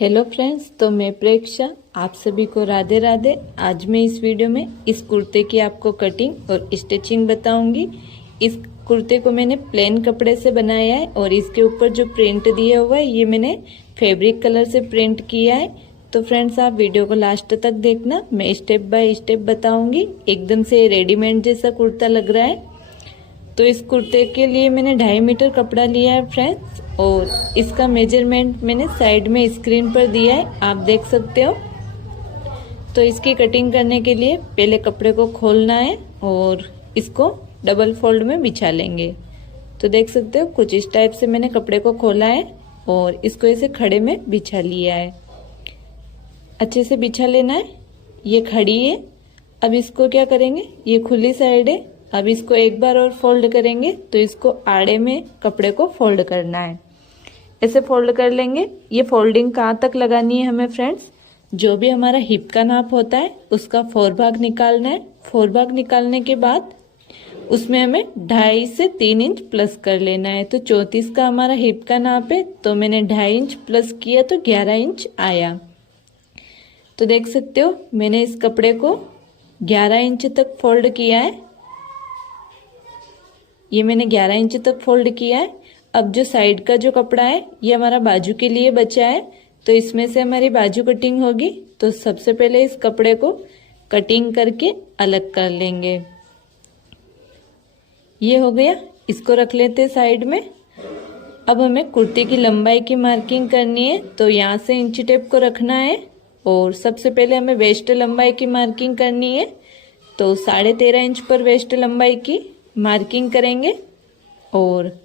Hello friends, तो मैं प्रेक्षा आप सभी को राधे राधे। आज मैं इस वीडियो में इस कुर्ते की आपको कटिंग और स्टिचिंग बताऊंगी। इस कुर्ते को मैंने प्लेन कपड़े से बनाया है और इसके ऊपर जो प्रिंट दिया हुआ है ये मैंने फैब्रिक कलर से प्रिंट किया है। तो फ्रेंड्स, आप वीडियो को लास्ट तक देखना, मैं स्टेप बाय स्टेप बताऊंगी। एकदम से रेडीमेड जैसा कुर्ता लग रहा है। तो इस कुर्ते के लिए मैंने 2.5 मीटर कपड़ा लिया है फ्रेंड्स, और इसका मेजरमेंट मैंने साइड में स्क्रीन पर दिया है, आप देख सकते हो। तो इसकी कटिंग करने के लिए पहले कपड़े को खोलना है और इसको डबल फोल्ड में बिछा लेंगे। तो देख सकते हो कुछ इस टाइप से मैंने कपड़े को खोला है और इसको ऐसे खड़े में बिछा लिया है। अच्छे से बिछा लेना है। ये खड़ी है। अब इसको क्या करेंगे, ये खुली साइड है। अब इसको एक बार और फोल्ड करेंगे तो इसको आड़े में कपड़े को फोल्ड करना है। ऐसे फोल्ड कर लेंगे। ये फोल्डिंग कहाँ तक लगानी है हमें फ्रेंड्स, जो भी हमारा हिप का नाप होता है उसका 4 भाग निकालना है। 4 भाग निकालने के बाद उसमें हमें 2.5 से 3 इंच प्लस कर लेना है। तो 34 का हमारा हिप का नाप है, तो मैंने 2.5 इंच प्लस किया तो 11 इंच आया। तो देख सकते हो मैंने इस कपड़े को 11 इंच तक फोल्ड किया है। ये मैंने 11 इंच तक फोल्ड किया है। अब जो साइड का जो कपड़ा है ये हमारा बाजू के लिए बचा है, तो इसमें से हमारी बाजू कटिंग होगी। तो सबसे पहले इस कपड़े को कटिंग करके अलग कर लेंगे। ये हो गया, इसको रख लेते साइड में। अब हमें कुर्ती की लंबाई की मार्किंग करनी है, तो यहाँ से इंची टेप को रखना है और सबसे पहले हमें वेस्ट लंबाई की मार्किंग करनी है। तो 13.5 इंच पर वेस्ट लंबाई की मार्किंग करेंगे और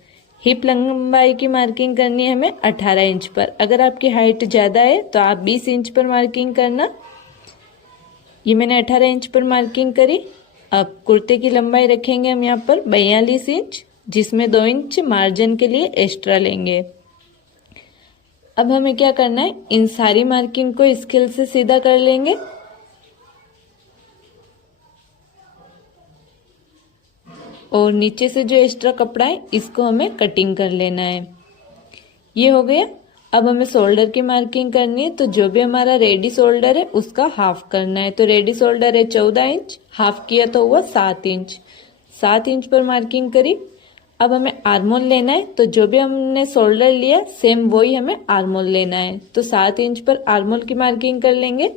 हिप लंबाई की मार्किंग करनी है हमें 18 इंच पर। अगर आपकी हाइट ज़्यादा है तो आप 20 इंच पर मार्किंग करना। ये मैंने 18 इंच पर मार्किंग करी। अब कुर्ते की लंबाई रखेंगे हम यहाँ पर 42 इंच, जिसमें 2 इंच मार्जिन के लिए एक्स्ट्रा लेंगे। अब हमें क्या करना है, इन सारी मार्किंग को स्केल से सीधा कर लेंगे। और नीचे से जो एक्स्ट्रा कपड़ा है इसको हमें कटिंग कर लेना है। ये हो गया। अब हमें शोल्डर की मार्किंग करनी है, तो जो भी हमारा रेडी शोल्डर है उसका हाफ करना है। तो रेडी शोल्डर है 14 इंच, हाफ किया तो हुआ 7 इंच। 7 इंच पर मार्किंग करी। अब हमें आर्मोल लेना है, तो जो भी हमने शोल्डर लिया सेम वही हमें आर्मोल लेना है। तो 7 इंच पर आर्मोल की मार्किंग कर लेंगे।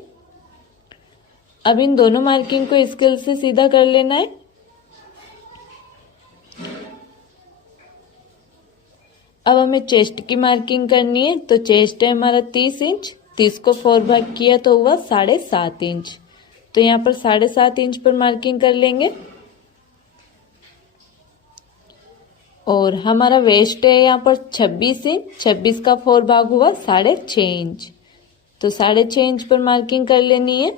अब इन दोनों मार्किंग को स्केल से सीधा कर लेना है। अब हमें चेस्ट की मार्किंग करनी है, तो चेस्ट है हमारा 30 इंच, 30 को 4 भाग किया तो हुआ 7.5 इंच। तो यहाँ पर 7.5 इंच पर मार्किंग कर लेंगे। और हमारा वेस्ट है यहाँ पर 26 इंच, 26 का 4 भाग हुआ 6.5 इंच। तो 6.5 इंच पर मार्किंग कर लेनी है।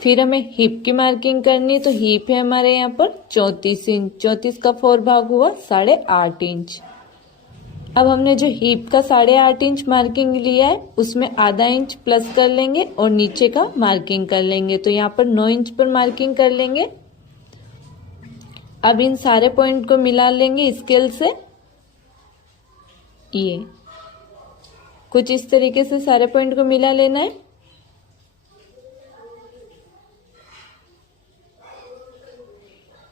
फिर हमें हिप की मार्किंग करनी है, तो हिप है हमारे यहाँ पर 34 इंच, 34 का 4 भाग हुआ 8.5 इंच। अब हमने जो हिप का 8.5 इंच मार्किंग लिया है उसमें आधा इंच प्लस कर लेंगे और नीचे का मार्किंग कर लेंगे। तो यहाँ पर 9 इंच पर मार्किंग कर लेंगे। अब इन सारे पॉइंट को मिला लेंगे स्केल से। ये कुछ इस तरीके से सारे पॉइंट को मिला लेना है।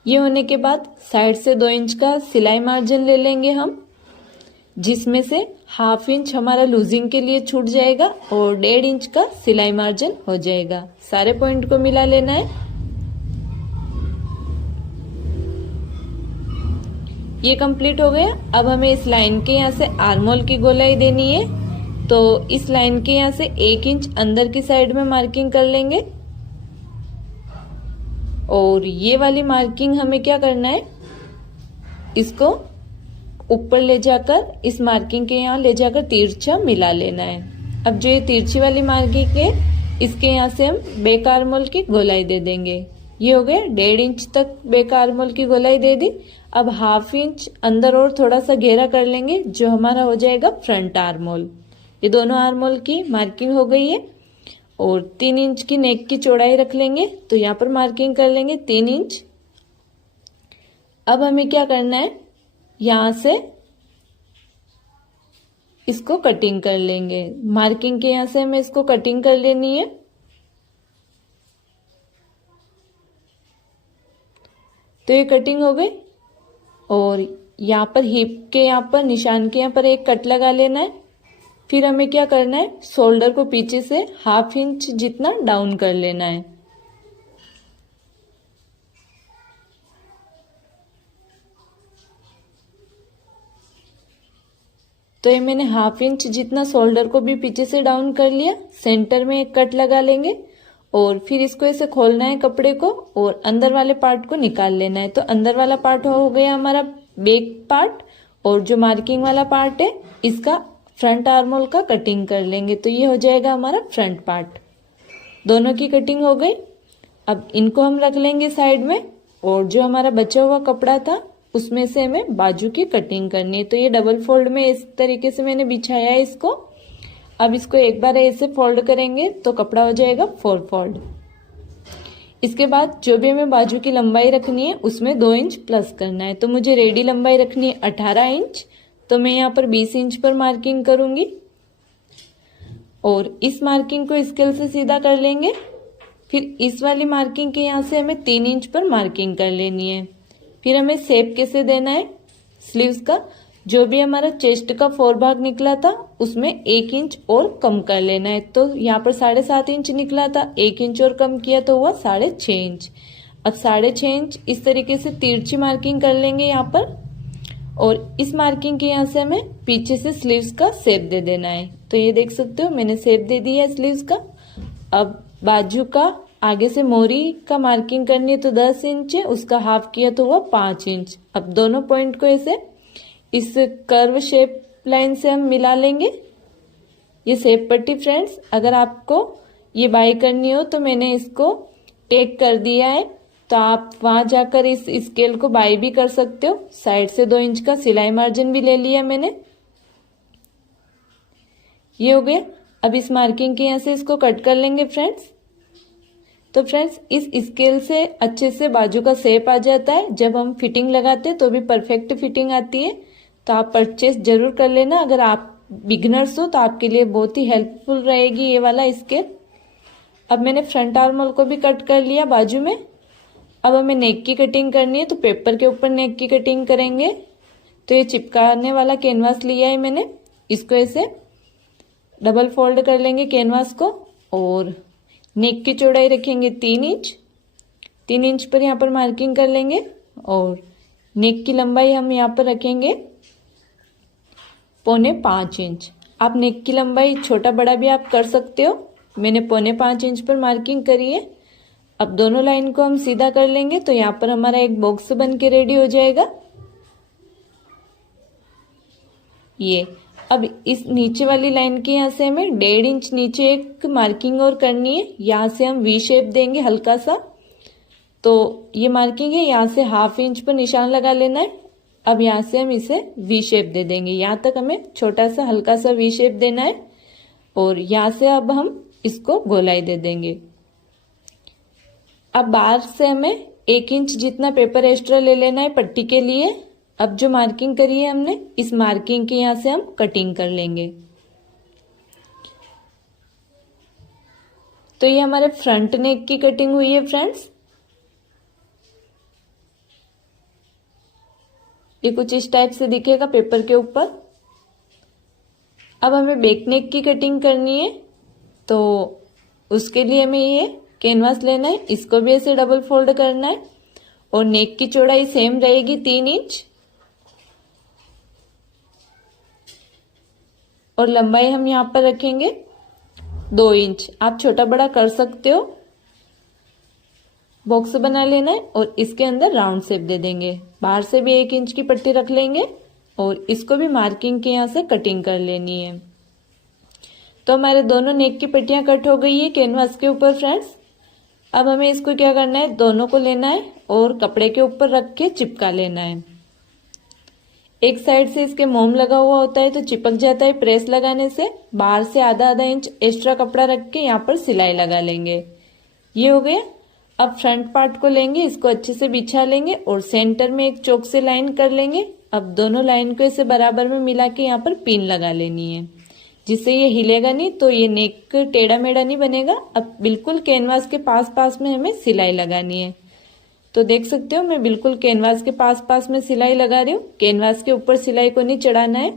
ये होने के बाद साइड से 2 इंच का सिलाई मार्जिन ले लेंगे हम, जिसमें से ½ इंच हमारा लूजिंग के लिए छूट जाएगा और 1.5 इंच का सिलाई मार्जिन हो जाएगा। सारे पॉइंट को मिला लेना है। ये कंप्लीट हो गया। अब हमें इस लाइन के यहाँ से आर्मोल की गोलाई देनी है, तो इस लाइन के यहाँ से 1 इंच अंदर की साइड में मार्किंग कर लेंगे। और ये वाली मार्किंग हमें क्या करना है, इसको ऊपर ले जाकर इस मार्किंग के यहाँ ले जाकर तिरछा मिला लेना है। अब जो ये तिरछी वाली मार्किंग है इसके यहाँ से हम बैक आर्मोल की गोलाई दे देंगे। ये हो गया। 1.5 इंच तक बैक आर्मोल की गोलाई दे दी। अब ½ इंच अंदर और थोड़ा सा घेरा कर लेंगे, जो हमारा हो जाएगा फ्रंट आर्मोल। ये दोनों आर्मोल की मार्किंग हो गई है। और 3 इंच की नेक की चौड़ाई रख लेंगे, तो यहाँ पर मार्किंग कर लेंगे 3 इंच। अब हमें क्या करना है, यहाँ से इसको कटिंग कर लेंगे। मार्किंग के यहाँ से हमें इसको कटिंग कर लेनी है। तो ये कटिंग हो गई और यहाँ पर हिप के यहाँ पर निशान के यहाँ पर एक कट लगा लेना है। फिर हमें क्या करना है, शोल्डर को पीछे से 1/2 इंच जितना डाउन कर लेना है। तो ये मैंने 1/2 इंच जितना शोल्डर को भी पीछे से डाउन कर लिया। सेंटर में एक कट लगा लेंगे और फिर इसको ऐसे खोलना है कपड़े को और अंदर वाले पार्ट को निकाल लेना है। तो अंदर वाला पार्ट हो गया हमारा बैक पार्ट और जो मार्किंग वाला पार्ट है इसका फ्रंट आर्म होल का कटिंग कर लेंगे। तो ये हो जाएगा हमारा फ्रंट पार्ट। दोनों की कटिंग हो गई। अब इनको हम रख लेंगे साइड में और जो हमारा बचा हुआ कपड़ा था उसमें से हमें बाजू की कटिंग करनी है। तो ये डबल फोल्ड में इस तरीके से मैंने बिछाया है इसको। अब इसको एक बार ऐसे फोल्ड करेंगे तो कपड़ा हो जाएगा 4 फोल्ड। इसके बाद जो भी हमें बाजू की लंबाई रखनी है उसमें 2 इंच प्लस करना है। तो मुझे रेडी लंबाई रखनी है 18 इंच। तो मैं यहाँ पर 20 इंच पर मार्किंग करूंगी और इस मार्किंग को स्केल से सीधा कर लेंगे। फिर इस वाली मार्किंग के यहाँ से हमें 3 इंच पर मार्किंग कर लेनी है। फिर हमें शेप कैसे देना है, स्लीव्स का जो भी हमारा चेस्ट का 4 भाग निकला था उसमें 1 इंच और कम कर लेना है। तो यहाँ पर 7.5 इंच निकला था, 1 इंच और कम किया तो हुआ 6.5 इंच। अब 6.5 इंच इस तरीके से तिरछी मार्किंग कर लेंगे यहाँ पर और इस मार्किंग के यहाँ से हमें पीछे से स्लीव्स का शेप दे देना है। तो ये देख सकते हो मैंने शेप दे दिया है स्लीव्स का। अब बाजू का आगे से मोरी का मार्किंग करनी है तो 10 इंच है, उसका हाफ किया तो हुआ 5 इंच। अब दोनों पॉइंट को ऐसे इस कर्व शेप लाइन से हम मिला लेंगे। ये शेप पट्टी फ्रेंड्स अगर आपको ये बाई करनी हो तो मैंने इसको टेक कर दिया है, तो आप वहां जाकर इस स्केल को बाई भी कर सकते हो। साइड से 2 इंच का सिलाई मार्जिन भी ले लिया मैंने। ये हो गया। अब इस मार्किंग के यहाँ से इसको कट कर लेंगे फ्रेंड्स। तो फ्रेंड्स इस स्केल से अच्छे से बाजू का शेप आ जाता है। जब हम फिटिंग लगाते हैं तो भी परफेक्ट फिटिंग आती है। तो आप परचेस जरूर कर लेना। अगर आप बिगनर्स हो तो आपके लिए बहुत ही हेल्पफुल रहेगी ये वाला स्केल। अब मैंने फ्रंट आर्म होल को भी कट कर लिया बाजू में। अब हमें नेक की कटिंग करनी है तो पेपर के ऊपर नेक की कटिंग करेंगे। तो ये चिपकाने वाला कैनवास लिया है मैंने, इसको ऐसे डबल फोल्ड कर लेंगे कैनवास को और नेक की चौड़ाई रखेंगे 3 इंच। 3 इंच पर यहाँ पर मार्किंग कर लेंगे और नेक की लंबाई हम यहाँ पर रखेंगे 4.25 इंच। आप नेक की लंबाई छोटा बड़ा भी आप कर सकते हो। मैंने 4.25 इंच पर मार्किंग करी है। अब दोनों लाइन को हम सीधा कर लेंगे तो यहाँ पर हमारा एक बॉक्स बन के रेडी हो जाएगा। ये अब इस नीचे वाली लाइन के यहाँ से हमें 1.5 इंच नीचे एक मार्किंग और करनी है। यहाँ से हम वी शेप देंगे हल्का सा। तो ये मार्किंग है, यहाँ से 1/2 इंच पर निशान लगा लेना है। अब यहाँ से हम इसे वी शेप दे देंगे। यहाँ तक हमें छोटा सा हल्का सा वी शेप देना है और यहाँ से अब हम इसको गोलाई दे देंगे। अब बाहर से हमें 1 इंच जितना पेपर एक्स्ट्रा ले लेना है पट्टी के लिए। अब जो मार्किंग करी है हमने इस मार्किंग के यहाँ से हम कटिंग कर लेंगे। तो ये हमारे फ्रंट नेक की कटिंग हुई है फ्रेंड्स। ये कुछ इस टाइप से दिखेगा पेपर के ऊपर। अब हमें बैक नेक की कटिंग करनी है तो उसके लिए हमें ये कैनवास लेना है, इसको भी ऐसे डबल फोल्ड करना है और नेक की चौड़ाई सेम रहेगी 3 इंच और लंबाई हम यहाँ पर रखेंगे 2 इंच। आप छोटा बड़ा कर सकते हो। बॉक्स बना लेना है और इसके अंदर राउंड शेप दे देंगे। बाहर से भी 1 इंच की पट्टी रख लेंगे और इसको भी मार्किंग के यहाँ से कटिंग कर लेनी है। तो हमारे दोनों नेक की पट्टियां कट हो गई है कैनवास के ऊपर फ्रेंड्स। अब हमें इसको क्या करना है, दोनों को लेना है और कपड़े के ऊपर रख के चिपका लेना है। एक साइड से इसके मोम लगा हुआ होता है तो चिपक जाता है प्रेस लगाने से। बाहर से आधा इंच एक्स्ट्रा कपड़ा रख के यहाँ पर सिलाई लगा लेंगे। ये हो गया। अब फ्रंट पार्ट को लेंगे, इसको अच्छे से बिछा लेंगे और सेंटर में एक चौक से लाइन कर लेंगे अब दोनों लाइन को ऐसे बराबर में मिला के यहाँ पर पिन लगा लेनी है, जिससे ये हिलेगा नहीं, तो ये नेक टेढ़ा मेढ़ा नहीं बनेगा। अब बिल्कुल कैनवास के पास पास में हमें सिलाई लगानी है। तो देख सकते हो मैं बिल्कुल कैनवास के पास पास में सिलाई लगा रही हूँ। कैनवास के ऊपर सिलाई को नहीं चढ़ाना है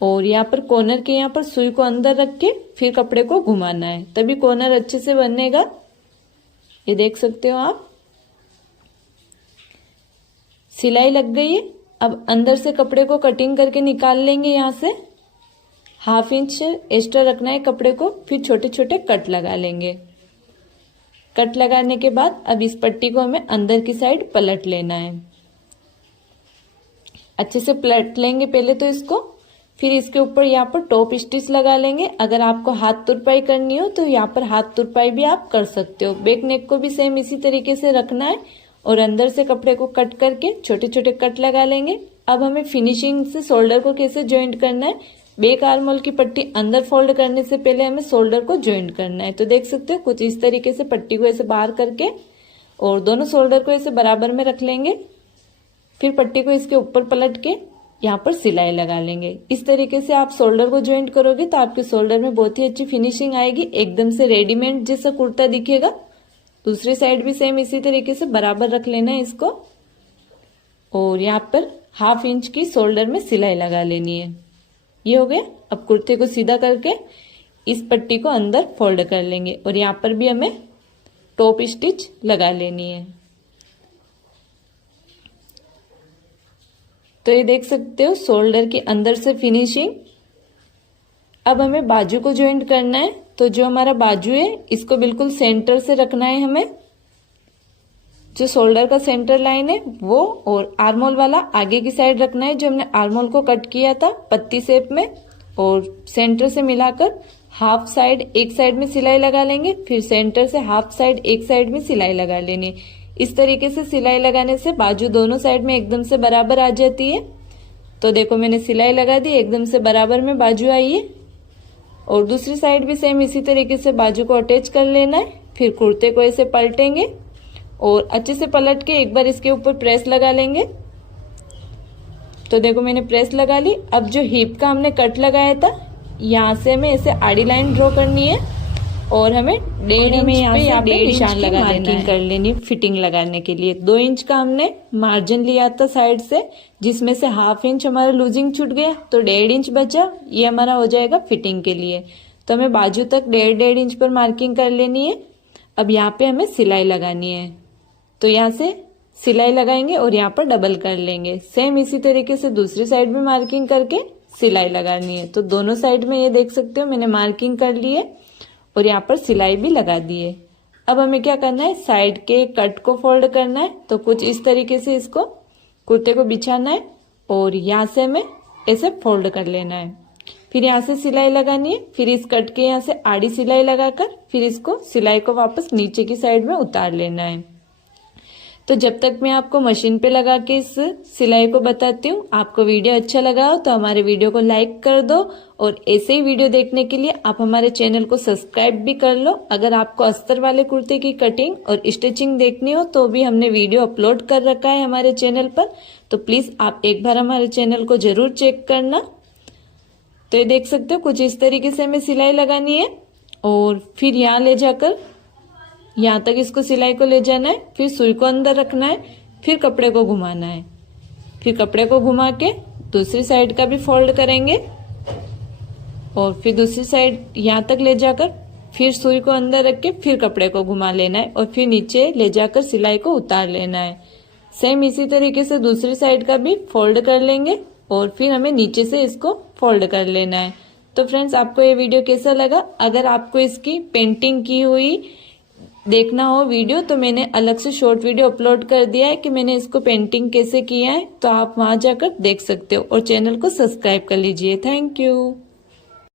और यहाँ पर कॉर्नर के यहाँ पर सुई को अंदर रख के फिर कपड़े को घुमाना है, तभी कॉर्नर अच्छे से बनेगा। ये देख सकते हो आप, सिलाई लग गई है। अब अंदर से कपड़े को कटिंग करके निकाल लेंगे। यहाँ से 1/2 इंच एक्स्ट्रा रखना है कपड़े को, फिर छोटे छोटे कट लगा लेंगे। कट लगाने के बाद अब इस पट्टी को हमें अंदर की साइड पलट लेना है। अच्छे से पलट लेंगे पहले तो इसको, फिर इसके ऊपर यहाँ पर टॉप स्टिच लगा लेंगे। अगर आपको हाथ तुरपाई करनी हो तो यहाँ पर हाथ तुरपाई भी आप कर सकते हो। बैक नेक को भी सेम इसी तरीके से रखना है और अंदर से कपड़े को कट करके छोटे छोटे कट लगा लेंगे। अब हमें फिनिशिंग से शोल्डर को कैसे ज्वाइंट करना है, बैक आर्म होल की पट्टी अंदर फोल्ड करने से पहले हमें शोल्डर को ज्वाइंट करना है। तो देख सकते हो कुछ इस तरीके से पट्टी को ऐसे बाहर करके और दोनों शोल्डर को ऐसे बराबर में रख लेंगे। फिर पट्टी को इसके ऊपर पलट के यहाँ पर सिलाई लगा लेंगे। इस तरीके से आप शोल्डर को ज्वाइंट करोगे तो आपके शोल्डर में बहुत ही अच्छी फिनिशिंग आएगी, एकदम से रेडीमेड जैसा कुर्ता दिखेगा। दूसरी साइड भी सेम इसी तरीके से बराबर रख लेना है इसको और यहाँ पर 1/2 इंच की शोल्डर में सिलाई लगा लेनी है। ये हो गया। अब कुर्ते को सीधा करके इस पट्टी को अंदर फोल्ड कर लेंगे और यहाँ पर भी हमें टॉप स्टिच लगा लेनी है। तो ये देख सकते हो शोल्डर के अंदर से फिनिशिंग। अब हमें बाजू को ज्वाइंट करना है। तो जो हमारा बाजू है इसको बिल्कुल सेंटर से रखना है हमें। जो शोल्डर का सेंटर लाइन है वो, और आर्महोल वाला आगे की साइड रखना है, जो हमने आर्महोल को कट किया था पत्ती शेप में, और सेंटर से मिलाकर हाफ साइड एक साइड में सिलाई लगा लेंगे, फिर सेंटर से हाफ साइड एक साइड में सिलाई लगा लेनी। इस तरीके से सिलाई लगाने से बाजू दोनों साइड में एकदम से बराबर आ जाती है। तो देखो मैंने सिलाई लगा दी, एकदम से बराबर में बाजू आई है। और दूसरी साइड भी सेम इसी तरीके से बाजू को अटैच कर लेना है। फिर कुर्ते को ऐसे पलटेंगे और अच्छे से पलट के एक बार इसके ऊपर प्रेस लगा लेंगे। तो देखो मैंने प्रेस लगा ली। अब जो हिप का हमने कट लगाया था यहाँ से हमें ऐसे आड़ी लाइन ड्रॉ करनी है और हमें 1.5 इंच पे यहाँ पे निशान लगा मार्किंग कर लेनी फिटिंग लगाने के लिए। 2 इंच का हमने मार्जिन लिया था साइड से, जिसमें से 1/2 इंच हमारा लूजिंग छूट गया, तो 1.5 इंच बचा। ये हमारा हो जाएगा फिटिंग के लिए। तो हमें बाजू तक 1.5 इंच पर मार्किंग कर लेनी है। अब यहाँ पे हमें सिलाई लगानी है। तो यहाँ से सिलाई लगाएंगे और यहाँ पर डबल कर लेंगे। सेम इसी तरीके से दूसरी साइड में मार्किंग करके सिलाई लगानी है। तो दोनों साइड में ये देख सकते हो मैंने मार्किंग कर ली है और यहाँ पर सिलाई भी लगा दी है। अब हमें क्या करना है, साइड के कट को फोल्ड करना है। तो कुछ इस तरीके से इसको कुर्ते को बिछाना है और यहाँ से हमें ऐसे फोल्ड कर लेना है। फिर यहाँ से सिलाई लगानी है। फिर इस कट के यहाँ से आड़ी सिलाई लगाकर फिर इसको सिलाई को वापस नीचे की साइड में उतार लेना है। तो जब तक मैं आपको मशीन पे लगा के इस सिलाई को बताती हूँ, आपको वीडियो अच्छा लगा हो तो हमारे वीडियो को लाइक कर दो और ऐसे ही वीडियो देखने के लिए आप हमारे चैनल को सब्सक्राइब भी कर लो। अगर आपको अस्तर वाले कुर्ते की कटिंग और स्टिचिंग देखनी हो तो भी हमने वीडियो अपलोड कर रखा है हमारे चैनल पर, तो प्लीज आप एक बार हमारे चैनल को जरूर चेक करना। तो ये देख सकते हो कुछ इस तरीके से हमें सिलाई लगानी है और फिर यहाँ ले जाकर यहाँ तक इसको सिलाई को ले जाना है। फिर सुई को अंदर रखना है, फिर कपड़े को घुमाना है। फिर कपड़े को घुमा के दूसरी साइड का भी फोल्ड करेंगे और फिर दूसरी साइड यहाँ तक ले जाकर फिर सुई को अंदर रख के फिर कपड़े को घुमा लेना है और फिर नीचे ले जाकर सिलाई को उतार लेना है। सेम इसी तरीके से दूसरी साइड का भी फोल्ड कर लेंगे और फिर हमें नीचे से इसको फोल्ड कर लेना है। तो फ्रेंड्स, आपको ये वीडियो कैसा लगा? अगर आपको इसकी पेंटिंग की हुई देखना हो वीडियो तो मैंने अलग से शॉर्ट वीडियो अपलोड कर दिया है कि मैंने इसको पेंटिंग कैसे किया है, तो आप वहां जाकर देख सकते हो और चैनल को सब्सक्राइब कर लीजिए। Thank you.